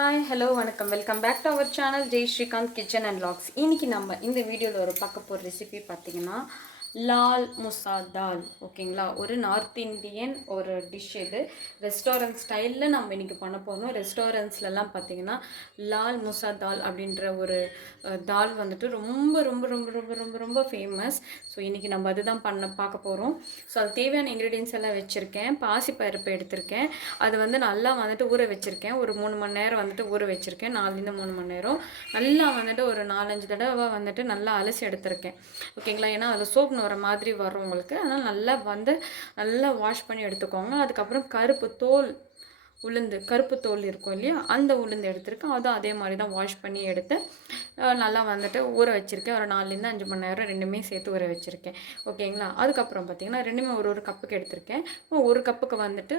Hi hello வணக்கம் welcome back to our channel Jai Srikanth kitchen and vlogs. இன்றைக்கி நம்ம இந்த வீடியோவில் ஒரு பார்க்க போகிற ரெசிபி பார்த்திங்கன்னா லால் முசா தால். ஓகேங்களா, ஒரு நார்த் இந்தியன் ஒரு டிஷ். இது ரெஸ்டாரண்ட் ஸ்டைலில் நம்ம இன்றைக்கி பண்ண போகிறோம். ரெஸ்டாரண்ட்ஸ்லலாம் பார்த்திங்கன்னா லால் முசா தால் அப்படின்ற ஒரு தால் வந்துட்டு ரொம்ப ரொம்ப ரொம்ப ரொம்ப ரொம்ப ரொம்ப ஃபேமஸ். ஸோ இன்றைக்கி நம்ம அதுதான் பார்க்க போகிறோம். ஸோ அது தேவையான இன்க்ரீடியன்ஸ் எல்லாம் வச்சுருக்கேன். பாசிப்பருப்பு எடுத்திருக்கேன். அது வந்து நல்லா வந்துட்டு ஊற வச்சுருக்கேன். ஒரு 3 மணி நேரம் வந்துட்டு ஊற வச்சுருக்கேன். 4லேருந்து 3 மணி நேரம் நல்லா வந்துட்டு ஒரு 4-5 தடவை வந்துட்டு நல்லா அலசி எடுத்திருக்கேன். ஓகேங்களா, ஏன்னா அது சோப் வர மாதிரி வரும் உங்களுக்கு. அதனால் நல்லா வாஷ் பண்ணி எடுத்துக்கோங்க. அதுக்கப்புறம் கருப்பு தோல் இருக்கும் இல்லையா, அந்த உளுந்து எடுத்துருக்கேன். அதுவும் அதே மாதிரி தான் வாஷ் பண்ணி எடுத்து நல்லா வந்துட்டு ஊற வச்சுருக்கேன். ஒரு 4லேருந்து 5 மணி நேரம் ரெண்டுமே சேர்த்து ஊற வச்சுருக்கேன். ஓகேங்களா, அதுக்கப்புறம் பார்த்திங்கன்னா ரெண்டுமே ஒரு கப்புக்கு எடுத்திருக்கேன். ஒரு கப்புக்கு வந்துட்டு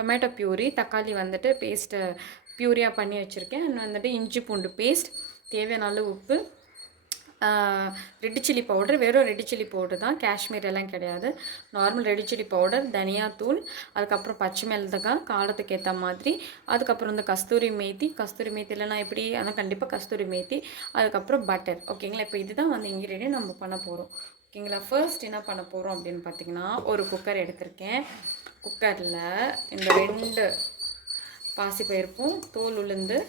டொமேட்டோ பியூரி, தக்காளி வந்துட்டு பேஸ்ட்டு பியூரியாக பண்ணி வச்சுருக்கேன். வந்துட்டு இஞ்சி பூண்டு பேஸ்ட், தேவையான அளவு உப்பு, ரெட் சில்லி பவுடர், வெறும் ரெட் சில்லி பவுடர் தான், காஷ்மீர் எல்லாம் கிடையாது, நார்மல் ரெட் சில்லி பவுடர், தனியாத்தூள், அதுக்கப்புறம் பச்சை மிளகாய் காரத்துக்கு ஏற்ற மாதிரி, அதுக்கப்புறம் இந்த கஸ்தூரி மேத்தி இல்லைனா எப்படி, ஆனால் கண்டிப்பாக கஸ்தூரி மேத்தி, அதுக்கப்புறம் பட்டர். ஓகேங்களா, இப்போ இதுதான் வந்து இன்க்ரீடியன்ட் நம்ம பண்ண போகிறோம். ஓகேங்களா, ஃபர்ஸ்ட் என்ன பண்ண போகிறோம் அப்படின்னு பார்த்திங்கன்னா, ஒரு குக்கர் எடுத்திருக்கேன். குக்கரில் இந்த 2 பாசிப்பருப்பும் தோல் உளுந்து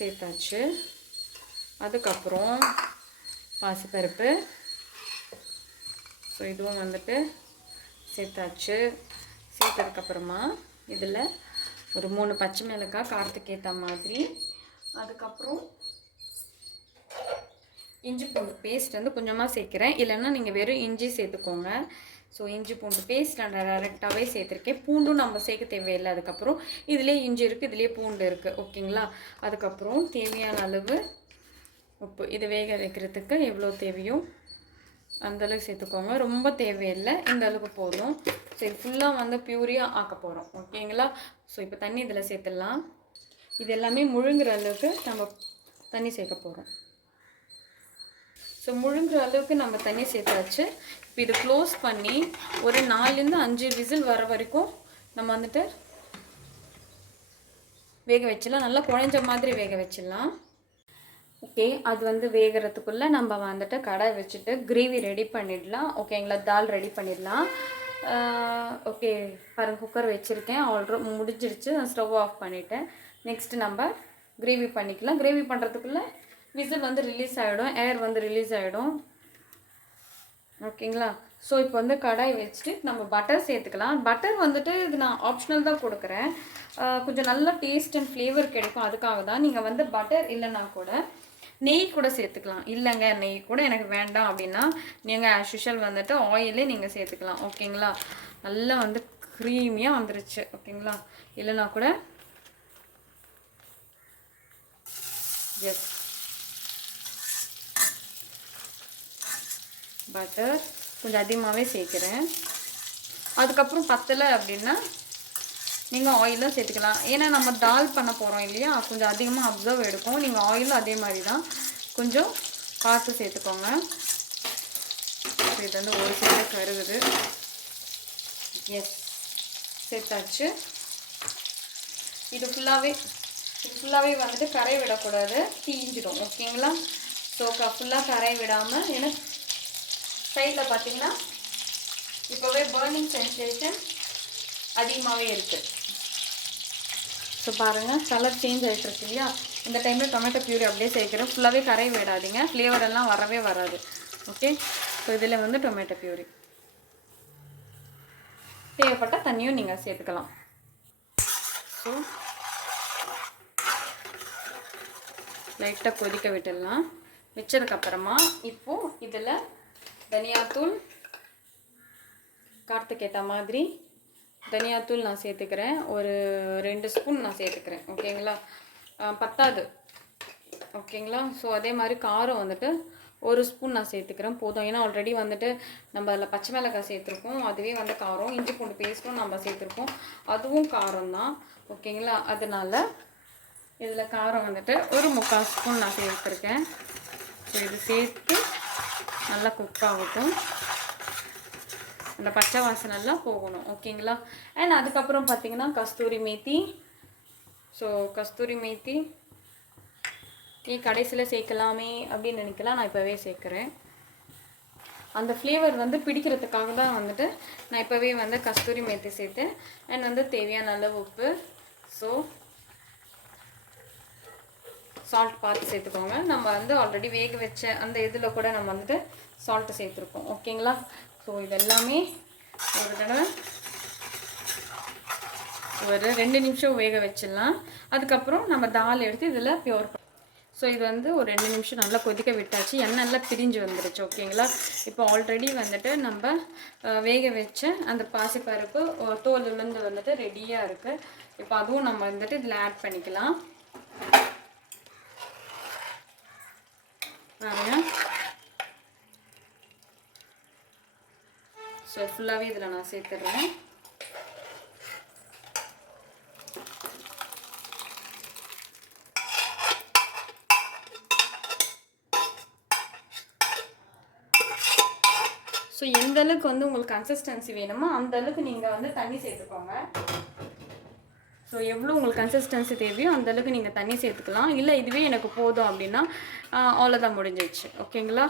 சேர்த்தாச்சு. அதுக்கப்புறம் பாசிப்பருப்பு, ஸோ இதுவும் வந்துட்டு சேர்த்தாச்சு. சேர்த்ததுக்கப்புறமா இதில் ஒரு 3 பச்சை மிளகாய் காரத்துக்கு ஏற்ற மாதிரி, அதுக்கப்புறம் இஞ்சி பூண்டு பேஸ்ட் வந்து கொஞ்சமாக சேர்க்குறேன், இல்லைன்னா நீங்கள் வெறும் இஞ்சி சேர்த்துக்கோங்க. ஸோ இஞ்சி பூண்டு பேஸ்ட் நான் டேரெக்டாகவே சேர்த்துருக்கேன். பூண்டும் நம்ம சேர்க்க தேவையில்லை. அதுக்கப்புறம் இதிலே இஞ்சி இருக்குது, இதிலே பூண்டு இருக்குது. ஓகேங்களா, அதுக்கப்புறம் தேவையான அளவு உப்பு. இது வேக வைக்கிறதுக்கு எவ்வளோ தேவையோ அந்தளவுக்கு சேர்த்துக்கோங்க. ரொம்ப தேவையில்லை, இந்த அளவுக்கு போதும். சரி, ஃபுல்லாக வந்து பியூரியாக ஆக்க போகிறோம். ஓகேங்களா, ஸோ இப்போ தண்ணி இதில் சேர்த்துடலாம். இது எல்லாமே முழுங்குற அளவுக்கு நம்ம தண்ணி சேர்க்க போகிறோம். ஸோ முழுங்குற அளவுக்கு நம்ம தண்ணி சேர்த்தாச்சு. இப்போ இது க்ளோஸ் பண்ணி ஒரு 4லேருந்து 5 விசில் வர வரைக்கும் நம்ம வந்துட்டு வேக வச்சிடலாம். நல்லா குழஞ்ச மாதிரி வேக வச்சிடலாம். ஓகே, அது வந்து வேகிறதுக்குள்ளே நம்ம வந்துட்டு கடாய் வச்சுட்டு கிரேவி ரெடி பண்ணிடலாம். ஓகேங்களா, தால் ரெடி பண்ணிடலாம். ஓகே பாருங்கள், குக்கர் வச்சுருக்கேன். ஆல்ரெடி முடிஞ்சிடுச்சு. நான் ஸ்டவ் ஆஃப் பண்ணிவிட்டேன். நெக்ஸ்ட்டு நம்ம கிரேவி பண்ணிக்கலாம். கிரேவி பண்ணுறதுக்குள்ளே விசில் வந்து ரிலீஸ் ஆகிடும், ஏர் வந்து ரிலீஸ் ஆகிடும். ஓகேங்களா, ஸோ இப்போ வந்து கடாய் வச்சுட்டு நம்ம பட்டர் சேர்த்துக்கலாம். பட்டர் வந்துட்டு இது நான் ஆப்ஷனல் தான் கொடுக்குறேன். கொஞ்சம் நல்ல டேஸ்ட் அண்ட் ஃப்ளேவர் கிடைக்கும், அதுக்காக தான். நீங்கள் வந்து பட்டர் இல்லைன்னா கூட நெய் கூட சேர்த்துக்கலாம். இல்லைங்க நெய் கூட எனக்கு வேண்டாம் அப்படின்னா நீங்கள் ஆஸ் யூஷுவல் வந்துட்டு ஆயிலே நீங்கள் சேர்த்துக்கலாம். ஓகேங்களா, நல்லா வந்து க்ரீமியாக வந்துருச்சு. ஓகேங்களா, இல்லைன்னா கூட எஸ் பட்டர் கொஞ்சம் அதிகமாகவே சேர்க்குறேன். அதுக்கப்புறம் பத்தலை அப்படின்னா நீங்கள் ஆயிலும் சேர்த்துக்கலாம். ஏன்னா நம்ம தால் பண்ண போகிறோம் இல்லையா, கொஞ்சம் அதிகமாக அப்சர்வ் எடுக்கும். நீங்கள் ஆயிலும் அதே மாதிரி தான் கொஞ்சம் பார்த்து சேர்த்துக்கோங்க. இது வந்து ஒரு சைடு கருகுது. எஸ், சேர்த்தாச்சு. இது ஃபுல்லாகவே வந்துட்டு கரை விடக்கூடாது, தீஞ்சிடும். ஓகேங்களா, ஸோ ஃபுல்லாக கரை விடாமல், ஏன்னா சைடில் பார்த்திங்கன்னா இப்போவே பர்னிங் சென்சேஷன் அதிகமாகவே இருக்குது. ஸோ பாருங்கள், கலர் சேஞ்ச் ஆகிட்டுருக்கு இல்லையா. இந்த டைமில் டொமேட்டோ பியூரி அப்படியே சேர்க்குறேன். ஃபுல்லாகவே கரை விடாதீங்க, ஃப்ளேவர் எல்லாம் வரவே வராது. ஓகே, ஸோ இதில் வந்து டொமேட்டோ பியூரி, தேவைப்பட்ட தண்ணியும் நீங்கள் சேர்த்துக்கலாம். ஸோ லைட்டாக கொதிக்க விட்டுடலாம். வச்சதுக்கப்புறமா இப்போது இதில் தனியாத்தூள், காரத்துக்கு ஏற்ற மாதிரி தனியாத்தூள் நான் சேர்த்துக்கிறேன். ஒரு 2 ஸ்பூன் நான் சேர்த்துக்கிறேன். ஓகேங்களா, பத்தாது. ஓகேங்களா, ஸோ அதே மாதிரி காரம் வந்துட்டு 1 ஸ்பூன் நான் சேர்த்துக்கிறேன், போதும். ஏன்னா ஆல்ரெடி வந்துட்டு நம்ம அதில் பச்சை மிளகாய் சேர்த்துருக்கோம், அதுவே வந்து காரம். இஞ்சி பூண்டு பேஸ்ட்டும் நம்ம சேர்த்துருக்கோம், அதுவும் காரம் தான். ஓகேங்களா, அதனால் இதில் காரம் வந்துட்டு ஒரு 3/4 ஸ்பூன் நான் சேர்த்துருக்கேன். ஸோ இது சேர்த்து நல்லா குக் ஆகட்டும். அந்த பச்சை வாசனைலாம் போகணும். ஓகேங்களா, அண்ட் அதுக்கப்புறம் பார்த்திங்கன்னா கஸ்தூரி மேத்தி, ஸோ கஸ்தூரி மேத்தி கடைசியில் சேர்க்கலாமே அப்படின்னு நினைக்கலாம், நான் இப்போவே சேர்க்குறேன். அந்த ஃப்ளேவர் வந்து பிடிக்கிறதுக்காக தான் வந்துட்டு நான் இப்போவே வந்து கஸ்தூரி மேத்தி சேர்த்தேன். அண்ட் வந்து தேவையான அளவு உப்பு. ஸோ சால்ட் பார்த்து சேர்த்துக்கோங்க. நம்ம வந்து ஆல்ரெடி வேக வச்ச அந்த இதில் கூட நம்ம வந்துட்டு சால்ட்டு சேர்த்துருக்கோம். ஓகேங்களா? ஸோ இதெல்லாமே ஒரு தடவை ஒரு 2 நிமிஷம் வேக வச்சிடலாம். அதுக்கப்புறம் நம்ம தால் எடுத்து இதில் பியூர். ஸோ இது வந்து ஒரு 2 நிமிஷம் நல்லா கொதிக்க விட்டாச்சு. எண்ணெய் நல்லா பிரிஞ்சு வந்துடுச்சு. ஓகேங்களா? இப்போ ஆல்ரெடி வந்துட்டு நம்ம வேக வச்ச அந்த பாசிப்பருப்பு தோல் உளுந்து வந்துட்டு ரெடியாக இருக்குது. இப்போ அதுவும் நம்ம வந்துட்டு இதில் ஆட் பண்ணிக்கலாம். ஸோ ஃபுல்லாகவே இதில் நான் சேர்த்துடுறேன். ஸோ எந்த அளவுக்கு வந்து உங்களுக்கு கன்சிஸ்டன்சி வேணுமோ அந்த அளவுக்கு நீங்கள் வந்து தண்ணி சேர்த்துக்கோங்க. ஸோ எவ்வளோ உங்களுக்கு கன்சிஸ்டன்சி தேவையோ அந்த அளவுக்கு நீங்கள் தண்ணி சேர்த்துக்கலாம். இல்லை இதுவே எனக்கு போதும் அப்படின்னா அவ்வளோதான், முடிஞ்சிடுச்சு. ஓகேங்களா?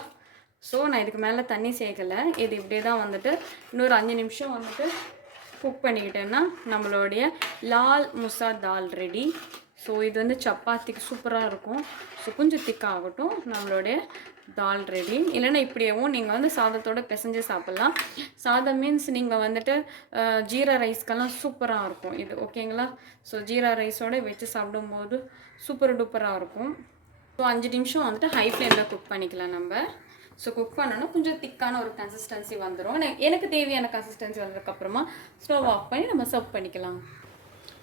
ஸோ நான் இதுக்கு மேலே தண்ணி சேர்க்கலை. இது இப்படியே தான் வந்துட்டு இன்னொரு 5 நிமிஷம் வந்துட்டு குக் பண்ணிக்கிட்டேன்னா நம்மளுடைய லால் முசா தால் ரெடி. ஸோ இது வந்து சப்பாத்திக்கு சூப்பராக இருக்கும். ஸோ கொஞ்சம் திக்காகட்டும், நம்மளுடைய தால் ரெடி. இல்லைன்னா இப்படியேவும் நீங்கள் வந்து சாதத்தோடு பிசைஞ்சு சாப்பிட்லாம். சாதம் மீன்ஸ் நீங்கள் வந்துட்டு ஜீரா ரைஸ்க்கெல்லாம் சூப்பராக இருக்கும் இது. ஓகேங்களா? ஸோ ஜீரா ரைஸோடு வச்சு சாப்பிடும்போது சூப்பர் டூப்பராக இருக்கும். ஸோ 5 நிமிஷம் வந்துட்டு ஹை ஃப்ளேமில் குக் பண்ணிக்கலாம் நம்ம. ஸோ குக் பண்ணோன்னா கொஞ்சம் திக்கான ஒரு கன்சிஸ்டன்சி வந்துடும். எனக்கு தேவையான கன்சிஸ்டன்சி வந்ததுக்கப்புறமா ஸ்டவ் ஆஃப் பண்ணி நம்ம சர்வ் பண்ணிக்கலாம்.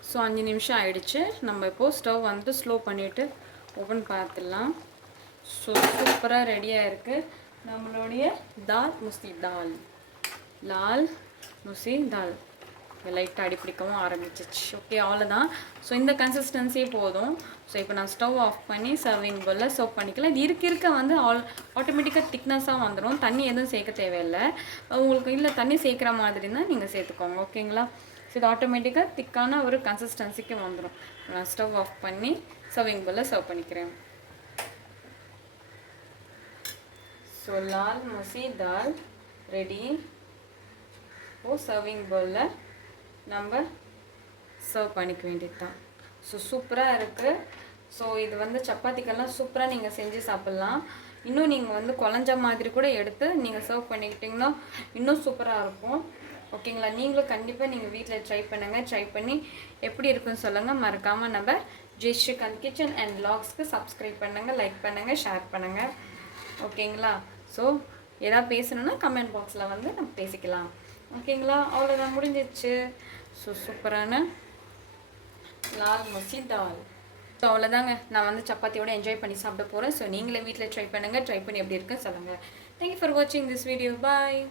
ஸோ 5 நிமிஷம் ஆயிடுச்சு. நம்ம இப்போது ஸ்டவ் வந்துட்டு ஸ்லோ பண்ணிவிட்டு ஓப்பன் பார்த்துடலாம். ஸோ சூப்பராக ரெடியாக இருக்குது நம்மளுடைய தால் முசி தால். லால் முசி தால் லைட்டாக அடி பிடிக்கவும் ஆரம்பிச்சிச்சு. ஓகே, அவ்வளோதான். ஸோ இந்த கன்சிஸ்டன்சி போதும். ஸோ இப்போ நான் ஸ்டவ் ஆஃப் பண்ணி சர்விங் பவுலில் சர்வ் பண்ணிக்கலாம். இது இருக்க வந்து ஆட்டோமேட்டிக்காக திக்னஸாக வந்துடும். தண்ணி எதுவும் சேர்க்க தேவையில்லை. உங்களுக்கு இல்லை தண்ணி சேர்க்குற மாதிரின்னா நீங்கள் சேர்த்துக்கோங்க. ஓகேங்களா? ஸோ இது ஆட்டோமேட்டிக்காக திக்கான ஒரு கன்சிஸ்டன்சிக்கு வந்துடும். நான் ஸ்டவ் ஆஃப் பண்ணி சர்விங் பவுலில் சர்வ் பண்ணிக்கிறேன். ஸோ லால் முசி தால் ரெடி. சர்விங் பவுலில் நம்ம சர்வ் பண்ணிக்க வேண்டியது தான். ஸோ சூப்பராக இருக்குது. ஸோ இது வந்து சப்பாத்திக்கெல்லாம் சூப்பராக நீங்கள் செஞ்சு சாப்பிட்லாம். இன்னும் நீங்கள் வந்து குழஞ்ச மாதிரி கூட எடுத்து நீங்கள் சர்வ் பண்ணிக்கிட்டிங்கன்னா இன்னும் சூப்பராக இருக்கும். ஓகேங்களா? நீங்களும் கண்டிப்பாக நீங்கள் வீட்டில் ட்ரை பண்ணுங்கள். ட்ரை பண்ணி எப்படி இருக்குன்னு சொல்லுங்கள். மறக்காமல் நம்ம ஜெய் ஸ்ரீகாந்த் கிச்சன் அண்ட் vlogsக்கு சப்ஸ்கிரைப் பண்ணுங்கள், லைக் பண்ணுங்கள், ஷேர் பண்ணுங்கள். ஓகேங்களா? ஸோ ஏதாவது பேசணுன்னா கமெண்ட் பாக்ஸில் வந்து நம்ம பேசிக்கலாம். ஓகேங்களா? அவ்வளோதான், முடிஞ்சிச்சு. ஸோ சூப்பரான லால் முசி தால். ஸோ அவ்வளோதாங்க. நான் வந்து சப்பாத்தியோடு என்ஜாய் பண்ணி சாப்பிட போகிறேன். ஸோ நீங்களே வீட்டில் ட்ரை பண்ணுங்கள். ட்ரை பண்ணி எப்படி இருக்குன்னு சொல்லுங்கள். தேங்க்யூ ஃபார் வாட்சிங் திஸ் வீடியோ. பாய்.